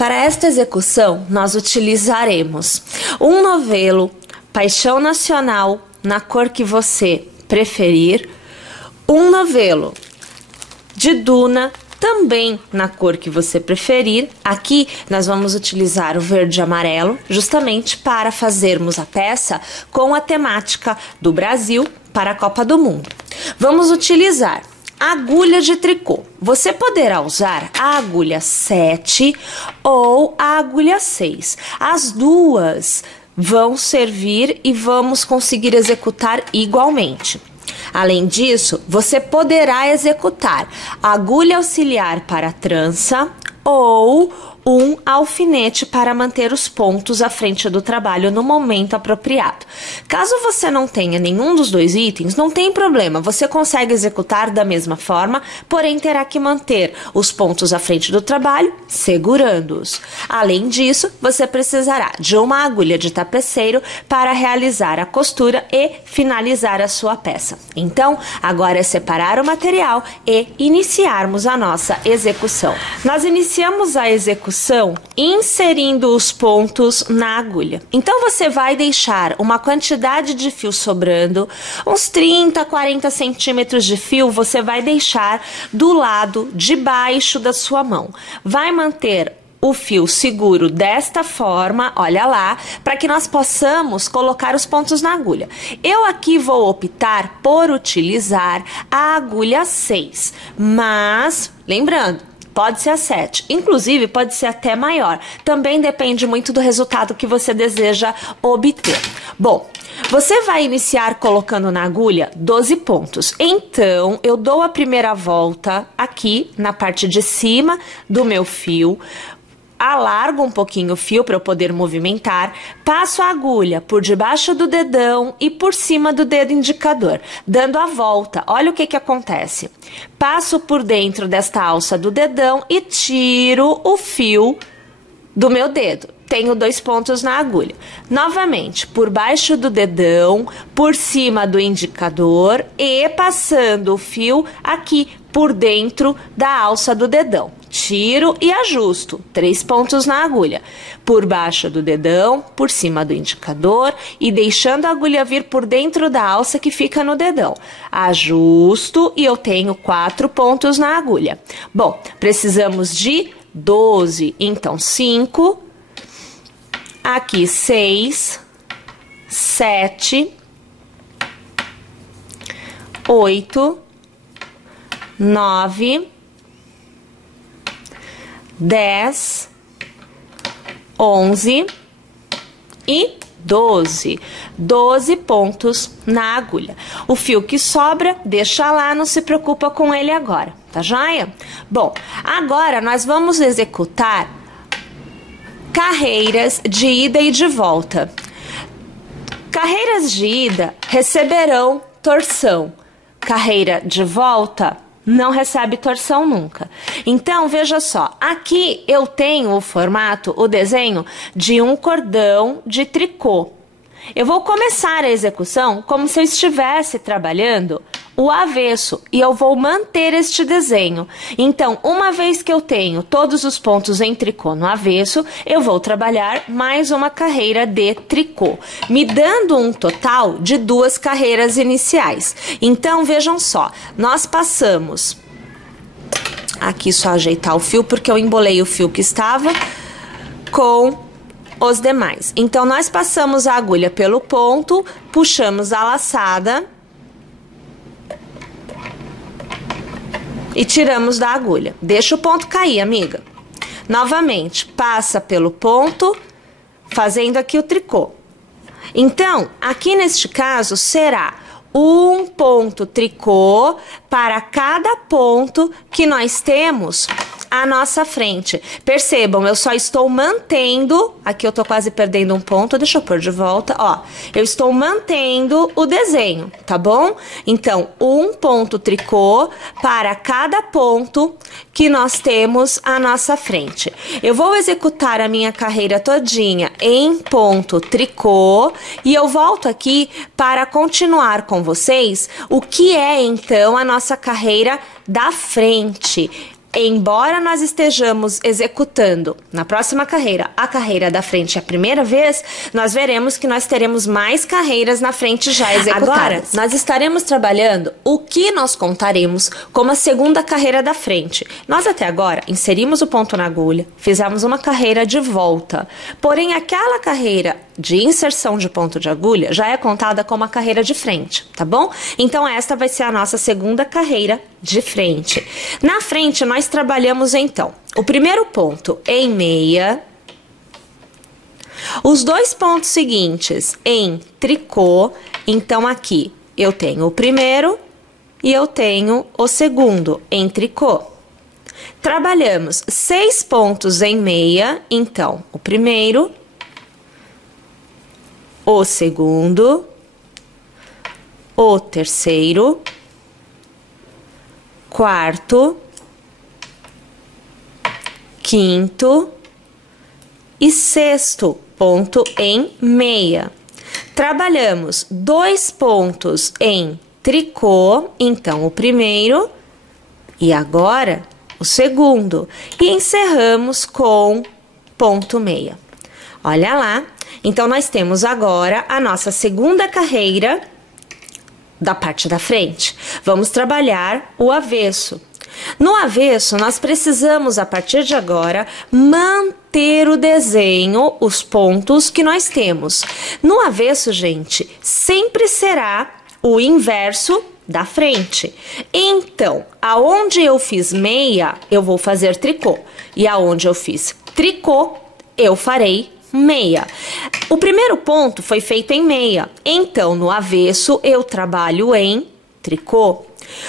Para esta execução, nós utilizaremos um novelo Paixão Nacional na cor que você preferir, um novelo de Duna também na cor que você preferir. Aqui nós vamos utilizar o verde e amarelo justamente para fazermos a peça com a temática do Brasil para a Copa do Mundo. Vamos utilizar agulha de tricô. Você poderá usar a agulha 7 ou a agulha 6. As duas vão servir e vamos conseguir executar igualmente. Além disso, você poderá executar agulha auxiliar para trança ou um alfinete para manter os pontos à frente do trabalho no momento apropriado. Caso você não tenha nenhum dos dois itens, não tem problema, você consegue executar da mesma forma, porém terá que manter os pontos à frente do trabalho, segurando-os. Além disso, você precisará de uma agulha de tapeceiro para realizar a costura e finalizar a sua peça. Então, agora é separar o material e iniciarmos a nossa execução. Nós iniciamos a execução inserindo os pontos na agulha. Então você vai deixar uma quantidade de fio sobrando, uns 30, 40 centímetros de fio você vai deixar do lado de baixo da sua mão. Vai manter o fio seguro desta forma, olha lá, para que nós possamos colocar os pontos na agulha. Eu aqui vou optar por utilizar a agulha 6, mas lembrando, pode ser a 7, inclusive pode ser até maior. Também depende muito do resultado que você deseja obter. Bom, você vai iniciar colocando na agulha 12 pontos. Então, eu dou a primeira volta aqui na parte de cima do meu fio, alargo um pouquinho o fio para eu poder movimentar, passo a agulha por debaixo do dedão e por cima do dedo indicador, dando a volta. Olha o que acontece. Passo por dentro desta alça do dedão e tiro o fio do meu dedo. Tenho 2 pontos na agulha. Novamente, por baixo do dedão, por cima do indicador e passando o fio aqui por dentro da alça do dedão. Tiro e ajusto, 3 pontos na agulha, por baixo do dedão, por cima do indicador e deixando a agulha vir por dentro da alça que fica no dedão. Ajusto e eu tenho 4 pontos na agulha. Bom, precisamos de 12, então 5, aqui 6, 7, 8, 9, 10, 11 e 12. 12 pontos na agulha. O fio que sobra, deixa lá, não se preocupa com ele agora, tá joia? Bom, agora nós vamos executar carreiras de ida e de volta. Carreiras de ida receberão torção. Carreira de volta não recebe torção nunca. Então, veja só, aqui eu tenho o formato, o desenho de um cordão de tricô. Eu vou começar a execução como se eu estivesse trabalhando o avesso e eu vou manter este desenho. Então, uma vez que eu tenho todos os pontos em tricô no avesso, eu vou trabalhar mais uma carreira de tricô, me dando um total de 2 carreiras iniciais. Então, vejam só, nós passamos... Aqui só ajeitar o fio, porque eu embolei o fio que estava com os demais. Então, nós passamos a agulha pelo ponto, puxamos a laçada e tiramos da agulha. Deixa o ponto cair, amiga. Novamente, passa pelo ponto, fazendo aqui o tricô. Então, aqui neste caso, será um ponto tricô para cada ponto que nós temos à nossa frente. Percebam, eu só estou mantendo, aqui eu tô quase perdendo um ponto, deixa eu pôr de volta, ó, eu estou mantendo o desenho, tá bom? Então, um ponto tricô para cada ponto que nós temos à nossa frente. Eu vou executar a minha carreira todinha em ponto tricô e eu volto aqui para continuar com vocês o que é, então, a nossa carreira da frente. embora nós estejamos executando na próxima carreira a carreira da frente a primeira vez, nós veremos que nós teremos mais carreiras na frente já executadas. Agora, nós estaremos trabalhando o que nós contaremos como a segunda carreira da frente. Nós até agora inserimos o ponto na agulha, fizemos uma carreira de volta, porém aquela carreira de inserção de ponto de agulha já é contada como a carreira de frente, tá bom? Então esta vai ser a nossa segunda carreira de frente. Na frente nós trabalhamos então o primeiro ponto em meia, os dois pontos seguintes em tricô. Então aqui eu tenho o primeiro e eu tenho o segundo em tricô. Trabalhamos 6 pontos em meia, então o primeiro, o segundo, o terceiro, quarto, quinto e sexto ponto em meia. Trabalhamos 2 pontos em tricô, então o primeiro e agora o segundo, e encerramos com ponto meia. Olha lá, então nós temos agora a nossa segunda carreira da parte da frente. Vamos trabalhar o avesso. No avesso, nós precisamos, a partir de agora, manter o desenho, os pontos que nós temos. No avesso, gente, sempre será o inverso da frente. Então, aonde eu fiz meia, eu vou fazer tricô. E aonde eu fiz tricô, eu farei meia. O primeiro ponto foi feito em meia, então no avesso eu trabalho em tricô.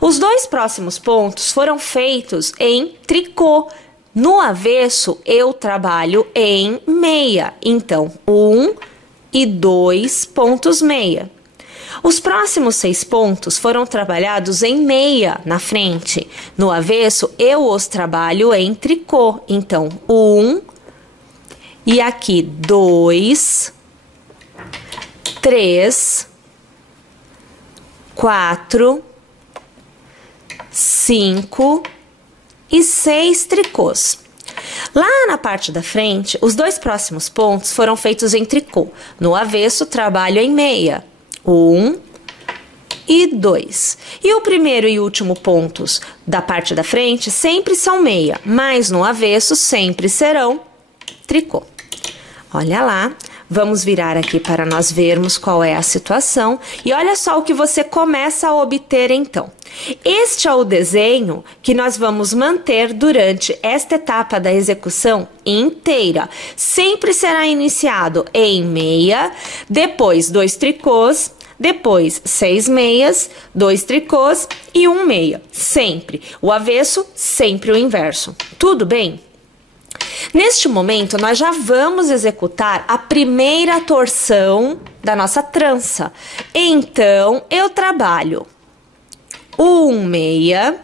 Os 2 próximos pontos foram feitos em tricô. No avesso eu trabalho em meia, então 1 e 2 pontos meia. Os próximos 6 pontos foram trabalhados em meia na frente. No avesso eu os trabalho em tricô, então 1 e aqui 2, 3, 4, 5 e 6 tricôs. Lá na parte da frente, os 2 próximos pontos foram feitos em tricô. No avesso, trabalho em meia. 1 e 2. E o primeiro e último pontos da parte da frente sempre são meia, mas no avesso sempre serão tricô. Olha lá, vamos virar aqui para nós vermos qual é a situação. E olha só o que você começa a obter então. Este é o desenho que nós vamos manter durante esta etapa da execução inteira. Sempre será iniciado em meia, depois 2 tricôs, depois 6 meias, 2 tricôs e 1 meia. Sempre. O avesso, sempre o inverso. Tudo bem? Neste momento, nós já vamos executar a primeira torção da nossa trança. Então, eu trabalho 1 meia,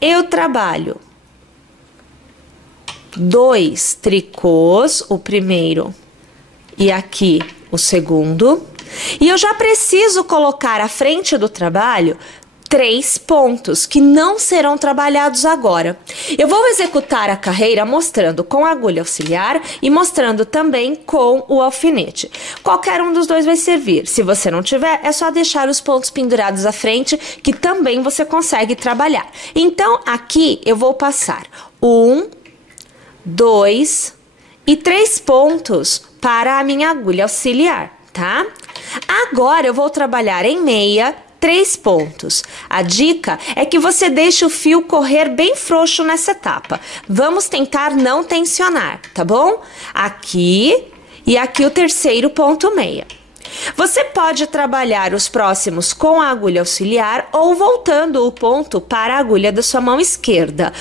eu trabalho 2 tricôs, o primeiro e aqui o segundo. E eu já preciso colocar à frente do trabalho 3 pontos que não serão trabalhados agora. Eu vou executar a carreira mostrando com a agulha auxiliar e mostrando também com o alfinete. Qualquer um dos dois vai servir. Se você não tiver, é só deixar os pontos pendurados à frente, que também você consegue trabalhar. Então, aqui eu vou passar 1, 2 e 3 pontos para a minha agulha auxiliar, tá? Agora eu vou trabalhar em meia 3 pontos. A dica é que você deixe o fio correr bem frouxo nessa etapa. Vamos tentar não tensionar, tá bom? Aqui e aqui o terceiro ponto meia. Você pode trabalhar os próximos com a agulha auxiliar ou voltando o ponto para a agulha da sua mão esquerda.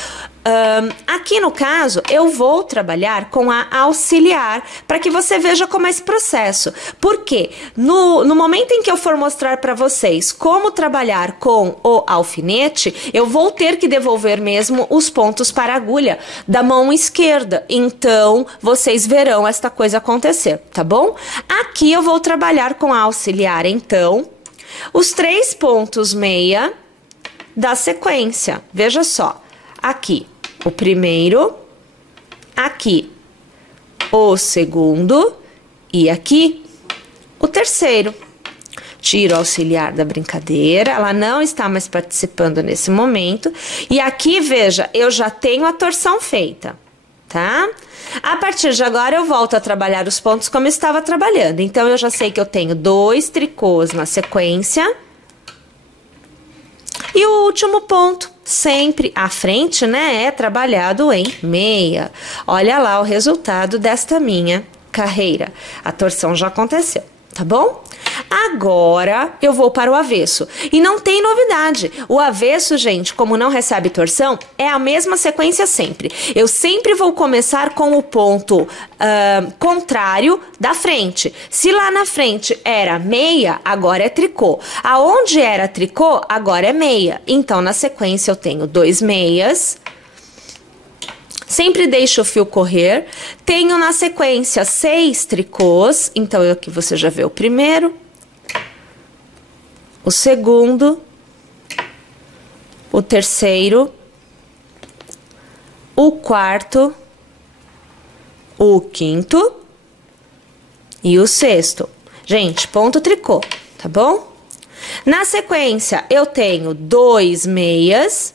Aqui no caso, eu vou trabalhar com a auxiliar para que você veja como é esse processo. Porque no momento em que eu for mostrar para vocês como trabalhar com o alfinete, eu vou ter que devolver mesmo os pontos para a agulha da mão esquerda. Então, vocês verão esta coisa acontecer, tá bom? Aqui eu vou trabalhar com a auxiliar, então, os 3 pontos meia da sequência. Veja só. aqui o primeiro, aqui o segundo e aqui o terceiro. Tiro o auxiliar da brincadeira, ela não está mais participando nesse momento. E aqui, veja, eu já tenho a torção feita, tá? A partir de agora eu volto a trabalhar os pontos como eu estava trabalhando. Então, eu já sei que eu tenho 2 tricôs na sequência. E o último ponto, sempre à frente, né, é trabalhado em meia. Olha lá o resultado desta minha carreira. A torção já aconteceu, tá bom? Agora eu vou para o avesso. E não tem novidade. O avesso, gente, como não recebe torção, é a mesma sequência sempre. Eu sempre vou começar com o ponto contrário da frente. Se lá na frente era meia, agora é tricô. Aonde era tricô, agora é meia. Então, na sequência, eu tenho 2 meias. Sempre deixo o fio correr. Tenho na sequência 6 tricôs. Então, aqui você já vê o primeiro, o segundo, o terceiro, o quarto, o quinto e o sexto. Gente, ponto tricô, tá bom? Na sequência, eu tenho 2 meias,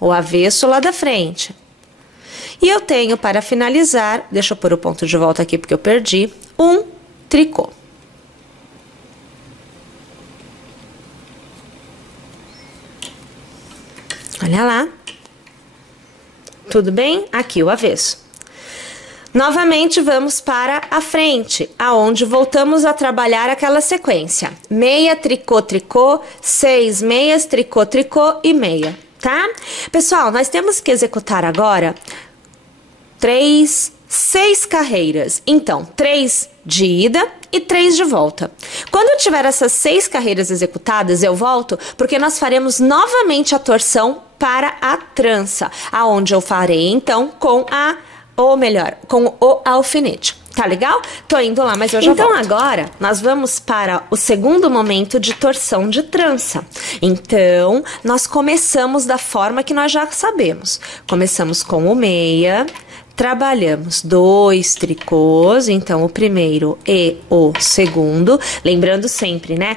o avesso lá da frente. E eu tenho, para finalizar, deixa eu pôr o ponto de volta aqui porque eu perdi, um tricô. Olha lá. Tudo bem? Aqui o avesso. Novamente, vamos para a frente, aonde voltamos a trabalhar aquela sequência. Meia, tricô, tricô, 6 meias, tricô, tricô e meia, tá? Pessoal, nós temos que executar agora 6 carreiras. Então, 3 de ida e 3 de volta. Quando eu tiver essas 6 carreiras executadas, eu volto, porque nós faremos novamente a torção para a trança, aonde eu farei, então, com o alfinete. Tá legal? Tô indo lá, mas eu já volto. Então, agora, nós vamos para o segundo momento de torção de trança. Então, nós começamos da forma que nós já sabemos. Começamos com o meia, trabalhamos 2 tricôs, então o primeiro e o segundo. Lembrando sempre, né?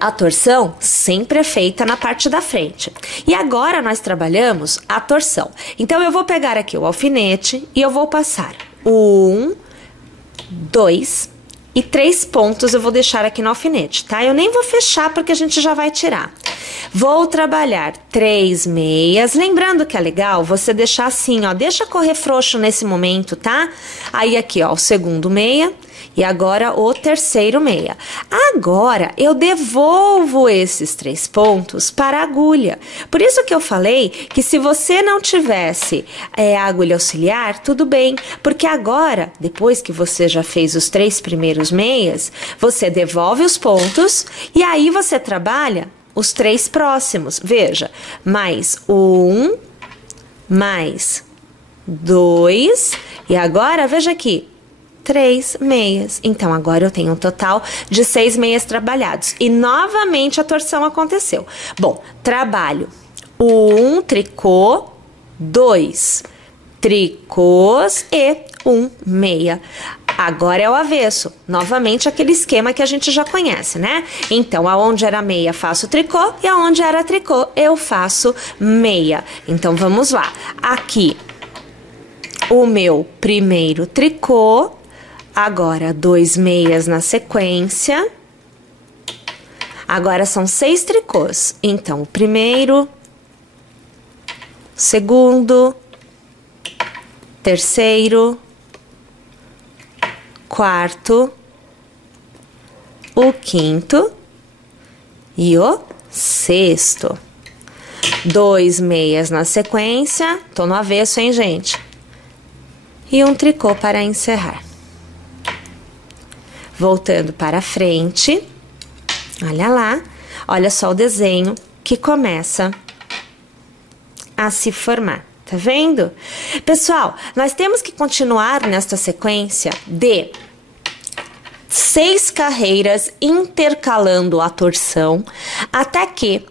A torção sempre é feita na parte da frente. E agora nós trabalhamos a torção. Então eu vou pegar aqui o alfinete e eu vou passar 1, 2 e 3 pontos eu vou deixar aqui no alfinete, tá? Eu nem vou fechar porque a gente já vai tirar. Vou trabalhar 3 meias, lembrando que é legal você deixar assim, ó, deixa correr frouxo nesse momento, tá? Aí aqui, ó, o segundo meia e agora o terceiro meia. Agora, eu devolvo esses 3 pontos para a agulha. Por isso que eu falei que se você não tivesse a agulha auxiliar, tudo bem, porque agora, depois que você já fez os 3 primeiros meias, você devolve os pontos e aí você trabalha os 3 próximos. Veja, mais 1, mais 2 e agora, veja aqui, 3 meias. Então, agora eu tenho um total de 6 meias trabalhados. E novamente a torção aconteceu. Bom, trabalho 1 tricô, 2 tricôs e 1 meia. Agora é o avesso. Novamente aquele esquema que a gente já conhece, né? Então, aonde era meia, faço tricô. E aonde era tricô, eu faço meia. Então, vamos lá. Aqui, o meu primeiro tricô. Agora, 2 meias na sequência. Agora, são 6 tricôs. Então, o primeiro, segundo, terceiro, quarto, o quinto e o sexto. 2 meias na sequência. Tô no avesso, hein, gente? E um tricô para encerrar. Voltando para a frente, olha lá, olha só o desenho que começa a se formar, tá vendo? Pessoal, nós temos que continuar nesta sequência de 6 carreiras intercalando a torção, até que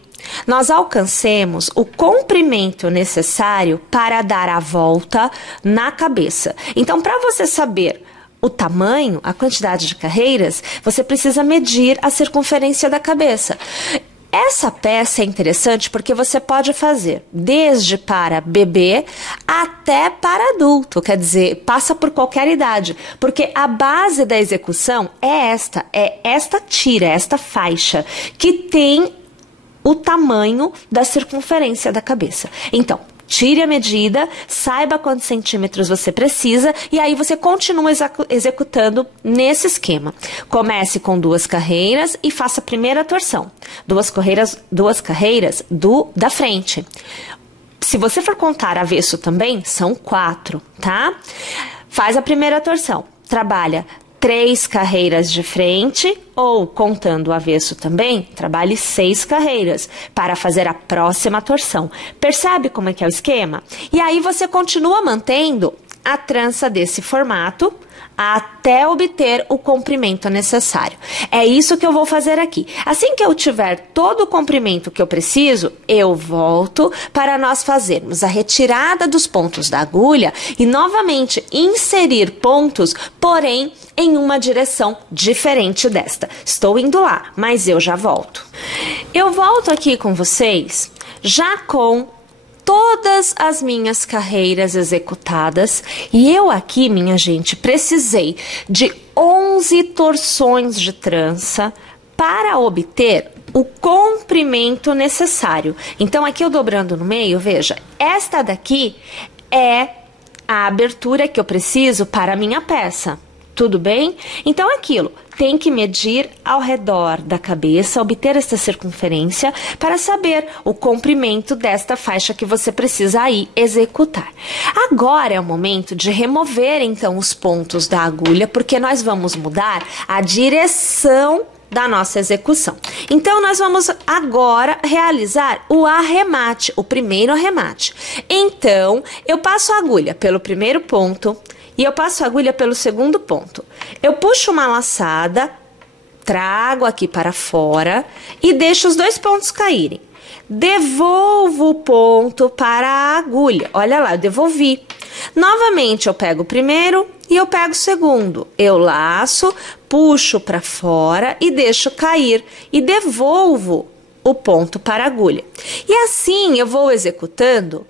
nós alcancemos o comprimento necessário para dar a volta na cabeça. Então, para você saber o tamanho, a quantidade de carreiras, você precisa medir a circunferência da cabeça. Essa peça é interessante porque você pode fazer desde para bebê até para adulto, quer dizer, passa por qualquer idade, porque a base da execução é esta tira, esta faixa, que tem o tamanho da circunferência da cabeça. Então, tire a medida, saiba quantos centímetros você precisa e aí você continua executando nesse esquema. Comece com 2 carreiras e faça a primeira torção. 2 carreiras da frente. Se você for contar avesso também, são 4, tá? Faz a primeira torção. Trabalha 3 carreiras de frente, ou, contando o avesso também, trabalhe 6 carreiras para fazer a próxima torção. Percebe como é que é o esquema? E aí você continua mantendo a trança desse formato até obter o comprimento necessário. É isso que eu vou fazer aqui. Assim que eu tiver todo o comprimento que eu preciso, eu volto para nós fazermos a retirada dos pontos da agulha e novamente inserir pontos, porém em uma direção diferente desta. Estou indo lá, mas eu já volto. Eu volto aqui com vocês já com todas as minhas carreiras executadas e eu aqui, minha gente, precisei de 11 torções de trança para obter o comprimento necessário. Então aqui eu dobrando no meio, veja, esta daqui é a abertura que eu preciso para a minha peça. Tudo bem? Então, aquilo, tem que medir ao redor da cabeça, obter esta circunferência para saber o comprimento desta faixa que você precisa aí executar. Agora é o momento de remover, então, os pontos da agulha, porque nós vamos mudar a direção da nossa execução. Então, nós vamos agora realizar o arremate, o primeiro arremate. Então, eu passo a agulha pelo primeiro ponto, e eu passo a agulha pelo segundo ponto. Eu puxo uma laçada, trago aqui para fora e deixo os 2 pontos caírem. Devolvo o ponto para a agulha. Olha lá, eu devolvi. Novamente, eu pego o primeiro e eu pego o segundo. Eu laço, puxo para fora e deixo cair. E devolvo o ponto para a agulha. E assim eu vou executando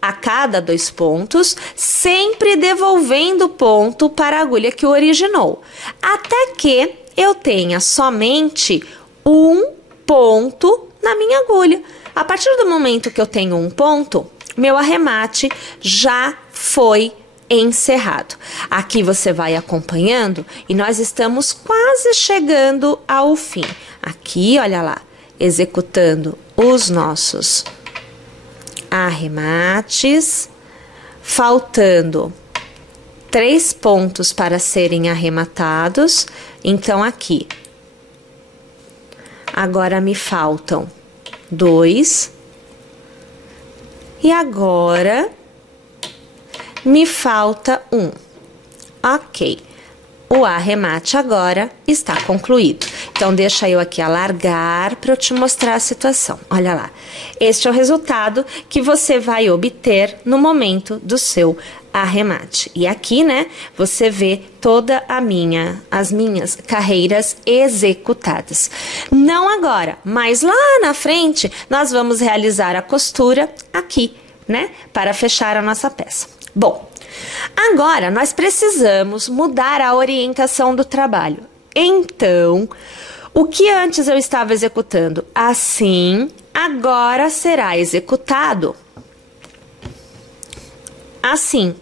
a cada 2 pontos, sempre devolvendo o ponto para a agulha que o originou, até que eu tenha somente um ponto na minha agulha. A partir do momento que eu tenho um ponto, meu arremate já foi encerrado. Aqui você vai acompanhando e nós estamos quase chegando ao fim. Aqui, olha lá, executando os nossos arremates, faltando 3 pontos para serem arrematados. Então, aqui, agora me faltam 2 e agora me falta 1. Ok, o arremate agora está concluído. Então, deixa eu aqui alargar para eu te mostrar a situação. Olha lá, este é o resultado que você vai obter no momento do seu arremate. E aqui, né, você vê toda as minhas carreiras executadas. Não agora, mas lá na frente, nós vamos realizar a costura aqui, né, para fechar a nossa peça. Bom, agora nós precisamos mudar a orientação do trabalho. Então, o que antes eu estava executando assim, agora será executado assim.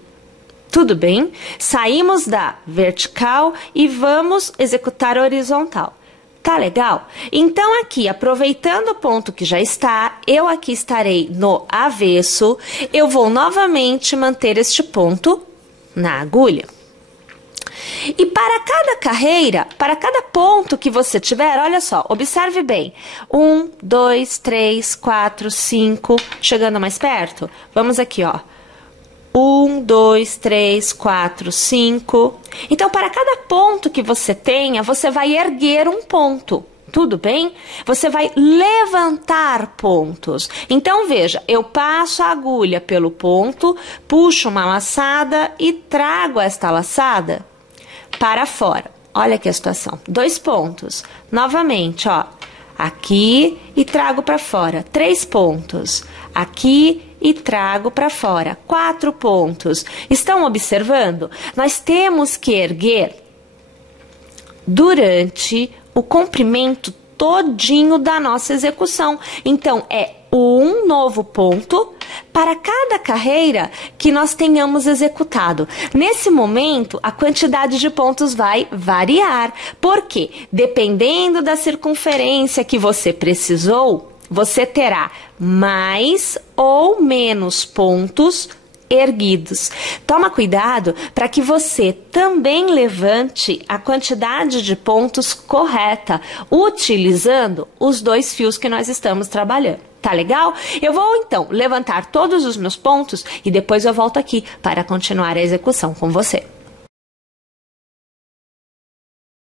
Tudo bem? Saímos da vertical e vamos executar a horizontal. Tá legal? Então, aqui, aproveitando o ponto que já está, eu aqui estarei no avesso, eu vou novamente manter este ponto na agulha. E para cada carreira, para cada ponto que você tiver, olha só, observe bem. 1, 2, 3, 4, 5, chegando mais perto, vamos aqui, ó. 1, 2, 3, 4, 5. Então, para cada ponto que você tenha, você vai erguer um ponto. tudo bem? Você vai levantar pontos. Então, veja, eu passo a agulha pelo ponto, puxo uma laçada e trago esta laçada para fora. Olha aqui a situação. 2 pontos. Novamente, ó. Aqui e trago para fora. 3 pontos. Aqui e trago para fora. 4 pontos. Estão observando? Nós temos que erguer durante o comprimento todinho da nossa execução. Então, é um novo ponto para cada carreira que nós tenhamos executado. Nesse momento, a quantidade de pontos vai variar, porque dependendo da circunferência que você precisou, você terá mais ou menos pontos erguidos. Toma cuidado para que você também levante a quantidade de pontos correta, utilizando os 2 fios que nós estamos trabalhando. Tá legal? Eu vou então levantar todos os meus pontos e depois eu volto aqui para continuar a execução com você.